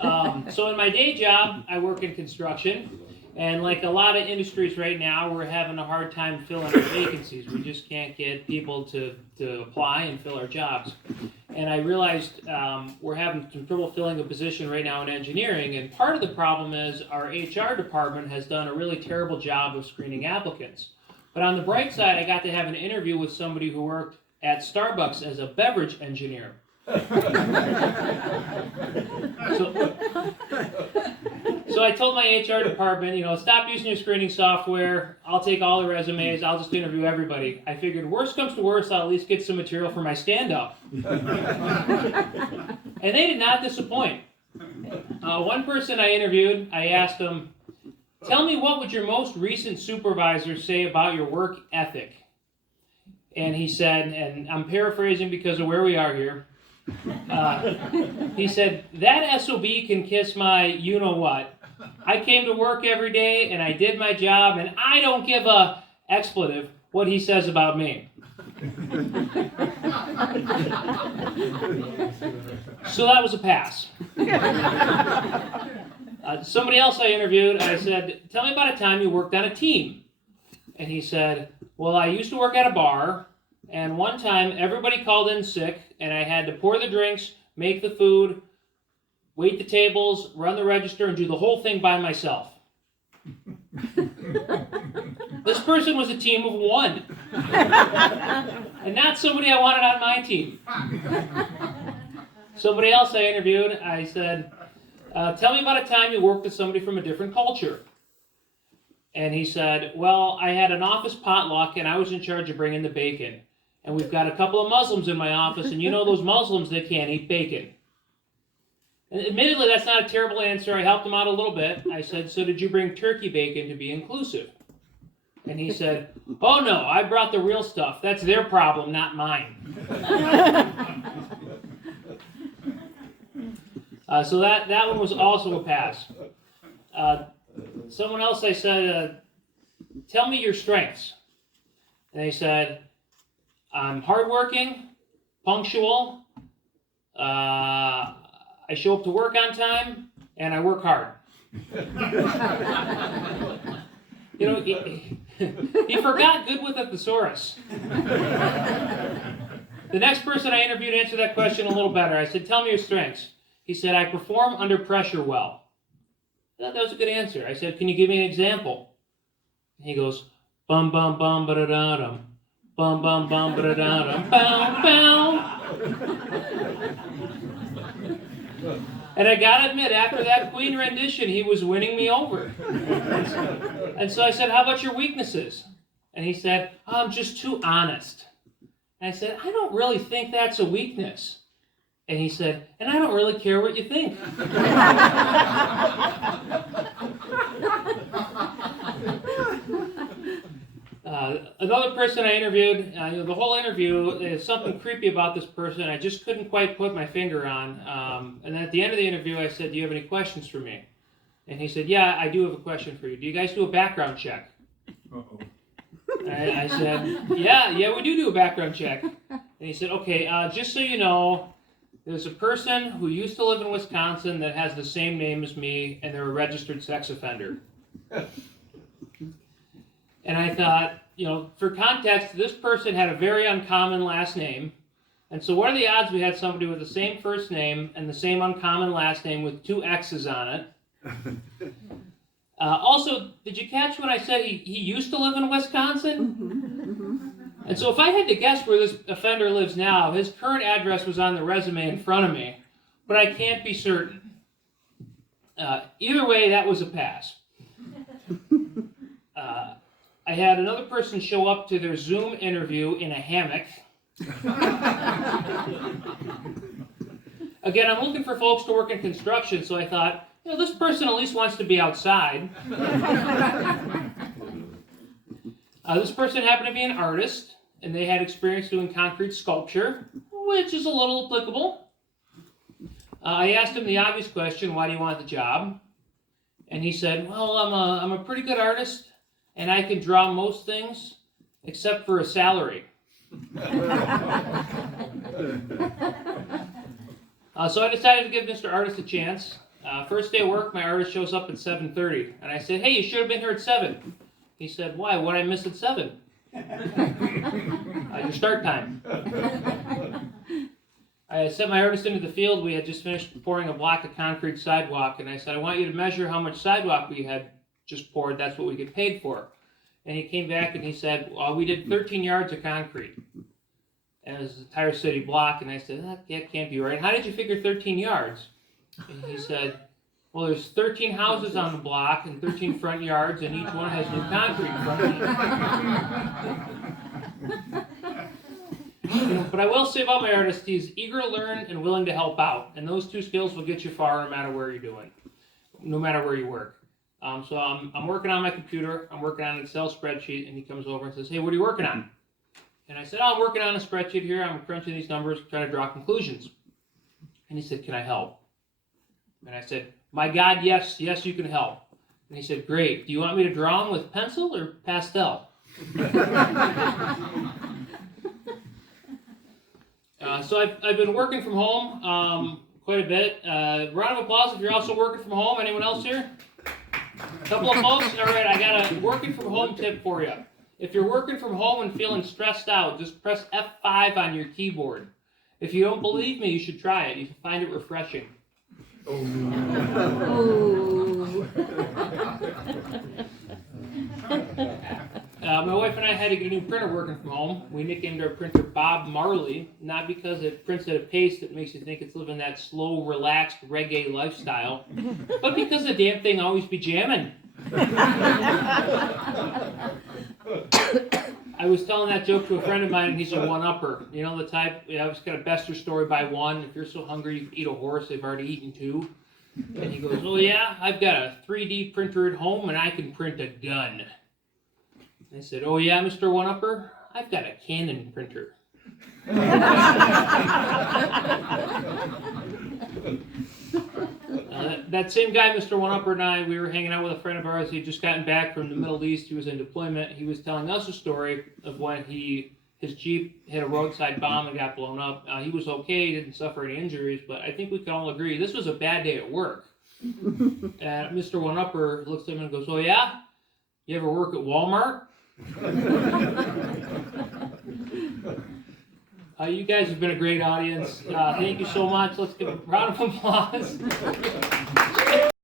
So in my day job, I work in construction, and like a lot of industries right now, we're having a hard time filling our vacancies. We just can't get people to apply and fill our jobs. And I realized we're having some trouble filling a position right now in engineering, and part of the problem is our HR department has done a really terrible job of screening applicants. But on the bright side, I got to have an interview with somebody who worked at Starbucks as a beverage engineer. So I told my HR department, stop using your screening software. I'll take all the resumes. I'll just interview everybody. I figured, worst comes to worst, I'll at least get some material for my stand-up. And they did not disappoint. One person I interviewed, I asked him, tell me what would your most recent supervisor say about your work ethic? And he said, and I'm paraphrasing because of where we are here, he said, that SOB can kiss my you-know-what. I came to work every day and I did my job and I don't give a expletive what he says about me. So that was a pass. Somebody else I interviewed, I said, tell me about a time you worked on a team. And he said, well, I used to work at a bar, and one time everybody called in sick, and I had to pour the drinks, make the food, wait the tables, run the register, and do the whole thing by myself. This person was a team of one, and not somebody I wanted on my team. Somebody else I interviewed, I said, tell me about a time you worked with somebody from a different culture. And he said, well, I had an office potluck, and I was in charge of bringing the bacon. And we've got a couple of Muslims in my office, and those Muslims, they can't eat bacon. And admittedly, that's not a terrible answer. I helped him out a little bit. I said, so did you bring turkey bacon to be inclusive? And he said, oh no, I brought the real stuff. That's their problem, not mine. So that one was also a pass. Someone else, I said, tell me your strengths. And they said, I'm hardworking, punctual, I show up to work on time, and I work hard. He forgot good with a thesaurus. The next person I interviewed answered that question a little better. I said, tell me your strengths. He said, I perform under pressure well. I thought that was a good answer. I said, can you give me an example? And he goes, bum bum bum ba da da dum, bum bum bum ba da da dum, bow bow. And I gotta admit, after that Queen rendition, he was winning me over. And so I said, how about your weaknesses? And he said, I'm just too honest. And I said, I don't really think that's a weakness. And he said, and I don't really care what you think. Another person I interviewed, the whole interview, there's something creepy about this person I just couldn't quite put my finger on. And then at the end of the interview, I said, do you have any questions for me? And he said, yeah, I do have a question for you. Do you guys do a background check? Uh-oh. I said, yeah, we do a background check. And he said, okay, just so you know, there's a person who used to live in Wisconsin that has the same name as me, and they're a registered sex offender. And I thought, for context, this person had a very uncommon last name. And so what are the odds we had somebody with the same first name and the same uncommon last name with 2 X's on it? Also, did you catch when I said he used to live in Wisconsin? And so if I had to guess where this offender lives now, his current address was on the resume in front of me, but I can't be certain. Either way, that was a pass. I had another person show up to their Zoom interview in a hammock. Again, I'm looking for folks to work in construction, so I thought, this person at least wants to be outside. This person happened to be an artist, and they had experience doing concrete sculpture, which is a little applicable. I asked him the obvious question, why do you want the job? And he said, well, I'm a pretty good artist, and I can draw most things except for a salary. So I decided to give Mr. Artist a chance. First day of work, my artist shows up at 7:30, and I said, "Hey, you should have been here at 7." He said, "Why? What did I miss at 7?" Your start time. I sent my artist into the field. We had just finished pouring a block of concrete sidewalk, and I said, "I want you to measure how much sidewalk we had just poured. That's what we get paid for." And he came back and he said, "Well, we did 13 yards of concrete." And it was an entire city block, and I said, "That can't be right. How did you figure 13 yards?" And he said, "Well, there's 13 houses on the block and 13 front yards, and each one has new concrete in front of it." But I will say about my artist, he's eager to learn and willing to help out. And those two skills will get you far no matter where you're doing, no matter where you work. So I'm working on my computer. I'm working on an Excel spreadsheet, and he comes over and says, "Hey, what are you working on?" And I said, "Oh, I'm working on a spreadsheet here. I'm crunching these numbers, trying to draw conclusions." And he said, "Can I help?" And I said, "My God, yes, you can help." And he said, "Great. Do you want me to draw them with pencil or pastel?" So I've been working from home quite a bit. Round of applause if you're also working from home. Anyone else here? A couple of folks? All right, I got a working from home tip for you. If you're working from home and feeling stressed out, just press F5 on your keyboard. If you don't believe me, you should try it. You can find it refreshing. Oh. My wife and I had to get a new printer working from home. We nicknamed our printer Bob Marley, not because it prints at a pace that makes you think it's living that slow, relaxed reggae lifestyle, but because the damn thing always be jamming. I was telling that joke to a friend of mine, and he's a one-upper. You know the type, I was going to best your story by one. If you're so hungry you can eat a horse, they've already eaten two. And he goes, "Oh yeah, I've got a 3D printer at home, and I can print a gun." I said, "Oh yeah, Mr. One-Upper, I've got a Canon printer." That same guy, Mr. One-Upper, and I, we were hanging out with a friend of ours. He'd just gotten back from the Middle East. He was in deployment. He was telling us a story of when his Jeep hit a roadside bomb and got blown up. He was okay. He didn't suffer any injuries, but I think we can all agree this was a bad day at work. And Mr. One-Upper looks at him and goes, "Oh yeah? You ever work at Walmart?" You guys have been a great audience. Thank you so much. Let's give a round of applause.